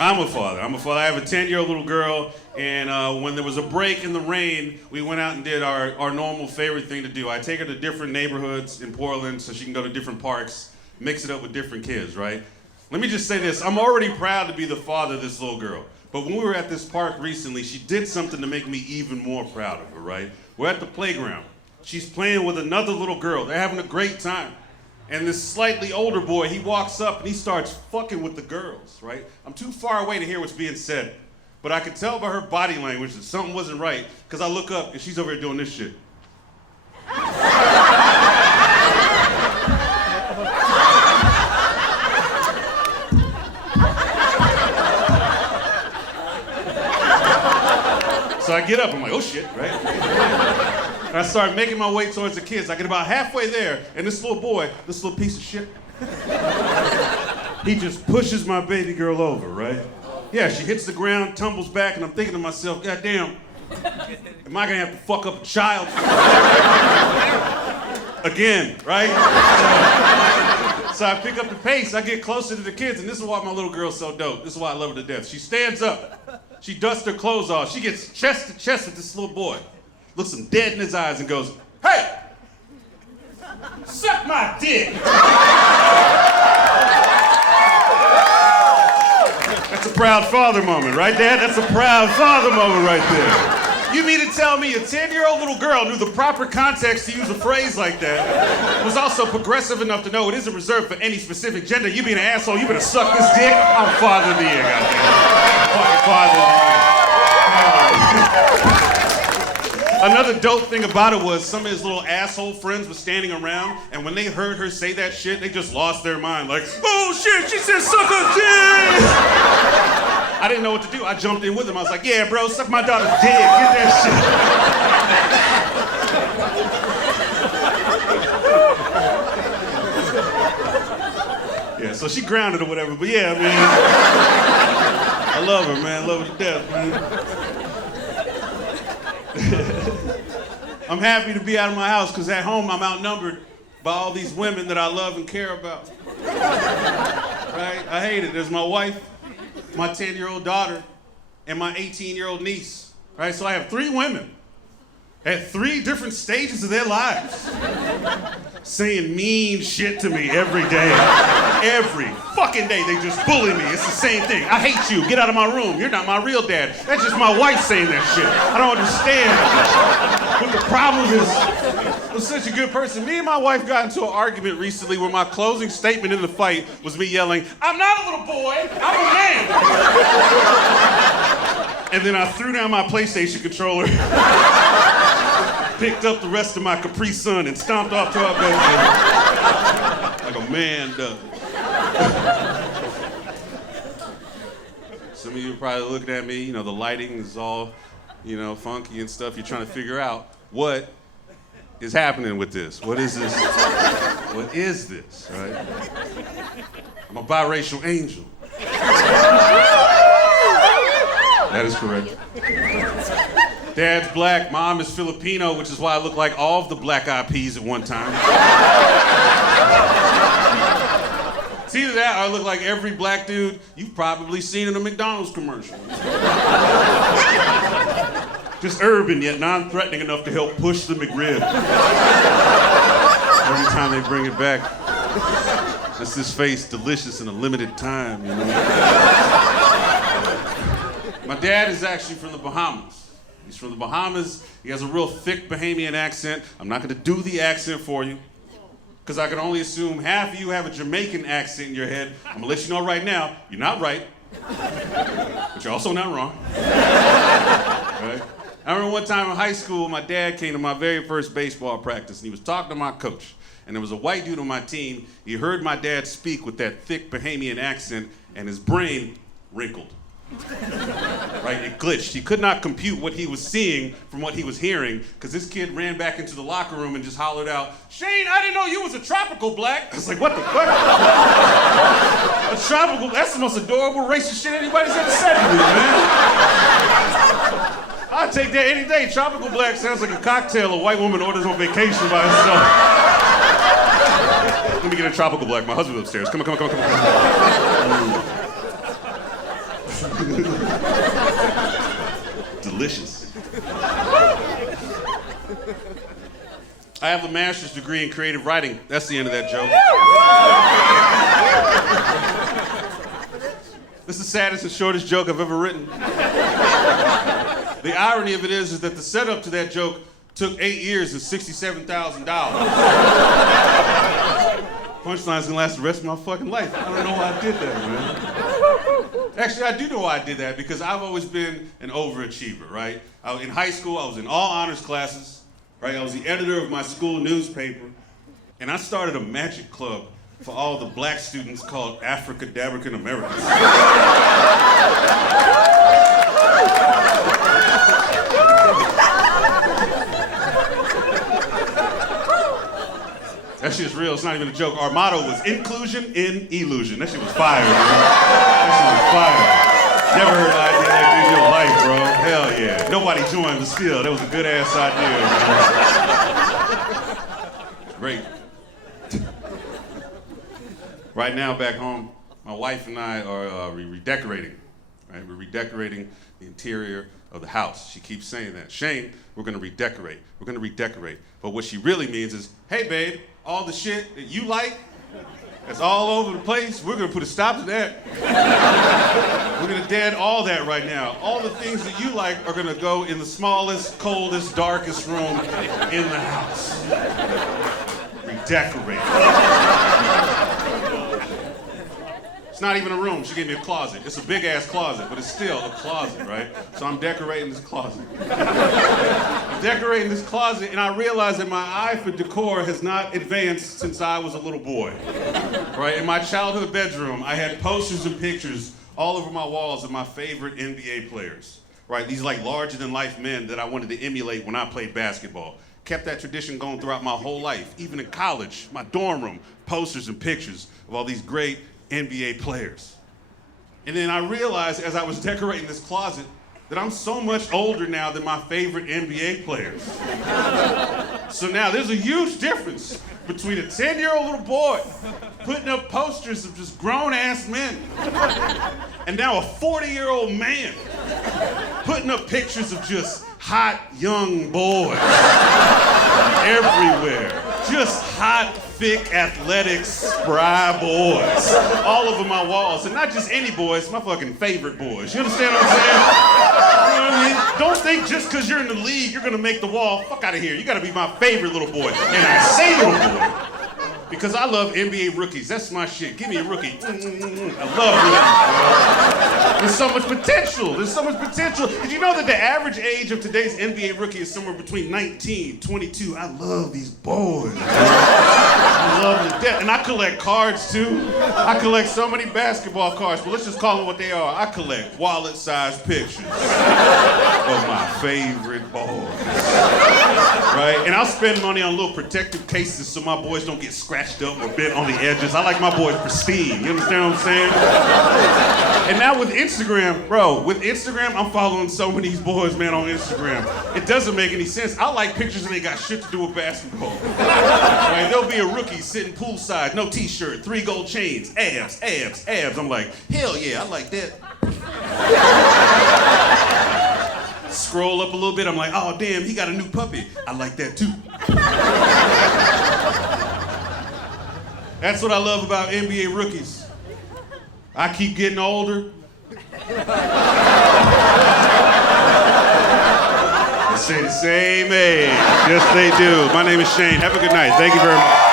I'm a father. I have a 10-year-old little girl, and when there was a break in the rain, we went out and did our normal favorite thing to do. I take her to different neighborhoods in Portland so she can go to different parks, mix it up with different kids, right? Let me just say this. I'm already proud to be the father of this little girl. But when we were at this park recently, she did something to make me even more proud of her, right? We're at the playground. She's playing with another little girl. They're having a great time. And this slightly older boy, he walks up and he starts fucking with the girls, right? I'm too far away to hear what's being said, but I could tell by her body language that something wasn't right, because I look up and she's over here doing this shit. So I get up, I'm like, oh shit, right? And I start making my way towards the kids. I get about halfway there, and this little boy, this little piece of shit, he just pushes my baby girl over, right? Yeah, she hits the ground, tumbles back, and I'm thinking to myself, God damn, am I gonna have to fuck up a child? Again, right? So I pick up the pace, I get closer to the kids, and this is why my little girl's so dope. This is why I love her to death. She stands up, she dusts her clothes off, she gets chest to chest with this little boy, looks him dead in his eyes and goes, hey, suck my dick. That's a proud father moment, right, Dad? That's a proud father moment right there. You mean to tell me a 10-year-old little girl knew the proper context to use a phrase like that, was also progressive enough to know it isn't reserved for any specific gender? You being an asshole, you better suck this dick? I'm father of the year, goddamn. Fucking father of the year. Another dope thing about it was some of his little asshole friends were standing around, and when they heard her say that shit, they just lost their mind. Like, oh shit, she said suck her dick! I didn't know what to do. I jumped in with him. I was like, yeah, bro, suck my daughter's dick. Get that shit. Yeah, so she grounded or whatever, but yeah, man. I love her, man. I love her to death, man. I'm happy to be out of my house because at home I'm outnumbered by all these women that I love and care about. Right? I hate it. There's my wife, my 10-year-old daughter, and my 18-year-old niece. Right? So I have 3 women at 3 different stages of their lives saying mean shit to me every day. Every fucking day they just bully me. It's the same thing. I hate you. Get out of my room. You're not my real dad. That's just my wife saying that shit. I don't understand. But the problem is, I'm such a good person. Me and my wife got into an argument recently where my closing statement in the fight was me yelling, I'm not a little boy, I'm a man. And then I threw down my PlayStation controller, picked up the rest of my Capri Sun and stomped off to our bedroom like a man does. Some of you are probably looking at me, you know, the lighting is all, you know, funky and stuff. You're trying to figure out what is happening with this. What is this? What is this, right? I'm a biracial angel. That is correct. Dad's black, mom is Filipino, which is why I look like all of the Black Eyed Peas at one time. It's either that or I look like every black dude you've probably seen in a McDonald's commercial. Just urban yet non-threatening enough to help push the McRib. Every time they bring it back, that's this face delicious in a limited time, you know? My dad is actually from the Bahamas. He's from the Bahamas. He has a real thick Bahamian accent. I'm not gonna do the accent for you, because I can only assume half of you have a Jamaican accent in your head. I'm gonna let you know right now, you're not right, but you're also not wrong. Right? I remember one time in high school, my dad came to my very first baseball practice, and he was talking to my coach, and there was a white dude on my team. He heard my dad speak with that thick Bahamian accent, and his brain wrinkled. Right, it glitched. He could not compute what he was seeing from what he was hearing, because this kid ran back into the locker room and just hollered out, Shane, I didn't know you was a tropical black. I was like, what the fuck? A tropical, that's the most adorable racist shit anybody's ever said to me, man. I'll take that any day. Tropical black sounds like a cocktail a white woman orders on vacation by herself. Let me get a tropical black. My husband's upstairs. Come on. Delicious. I have a master's degree in creative writing. That's the end of that joke. This is the saddest and shortest joke I've ever written. The irony of it is that the setup to that joke took 8 years and $67,000. Punchline's gonna last the rest of my fucking life. I don't know why I did that, man. Actually, I do know why I did that, because I've always been an overachiever, right? In high school, I was in all honors classes, right? I was the editor of my school newspaper, and I started a magic club for all the black students called African Americans. That shit's real, it's not even a joke. Our motto was inclusion in illusion. That shit was fire, man. That shit was fire. Never heard an idea like this in your life, bro. Hell yeah. Nobody joined, but still, that was a good ass idea, man. Great. Right now, back home, my wife and I are redecorating, right? We're redecorating the interior of the house. She keeps saying that. Shain, we're gonna redecorate. We're gonna redecorate. But what she really means is, hey babe, all the shit that you like, that's all over the place, we're gonna put a stop to that. We're gonna dead all that right now. All the things that you like are gonna go in the smallest, coldest, darkest room in the house. Redecorate. It's not even a room, she gave me a closet. It's a big ass closet, but it's still a closet, right? So I'm decorating this closet. I'm decorating this closet, and I realize that my eye for decor has not advanced since I was a little boy, right? In my childhood bedroom, I had posters and pictures all over my walls of my favorite NBA players, right? These like larger than life men that I wanted to emulate when I played basketball. Kept that tradition going throughout my whole life. Even in college, my dorm room, posters and pictures of all these great NBA players. And then I realized as I was decorating this closet that I'm so much older now than my favorite NBA players. So now there's a huge difference between a 10-year-old little boy putting up posters of just grown-ass men and now a 40-year-old man putting up pictures of just hot young boys everywhere. Just hot, thick, athletic, spry boys. All over my walls. And not just any boys, my fucking favorite boys. You understand what I'm saying? You know what I mean? Don't think just because you're in the league, you're gonna make the wall. Fuck out of here. You gotta be my favorite little boy. And I say little boy because I love NBA rookies. That's my shit. Give me a rookie. I love rookies, bro. There's so much potential. There's so much potential. Did you know that the average age of today's NBA rookie is somewhere between 19, 22? I love these boys, bro. I love them to death. And I collect cards, too. I collect so many basketball cards, but let's just call them what they are. I collect wallet-sized pictures of my favorite boys. Right? And I'll spend money on little protective cases so my boys don't get scratched up or bent on the edges. I like my boys pristine. You understand what I'm saying? And now with Instagram, bro, I'm following so many of these boys, man, on Instagram. It doesn't make any sense. I like pictures and they got shit to do with basketball. Right? There'll be a rookie sitting poolside, no t-shirt, 3 gold chains, abs, abs, abs. I'm like, hell yeah, I like that. Scroll up a little bit, I'm like, oh damn, he got a new puppy. I like that too. That's what I love about NBA rookies. I keep getting older. They say the same age. Yes, they do. My name is Shain. Have a good night. Thank you very much.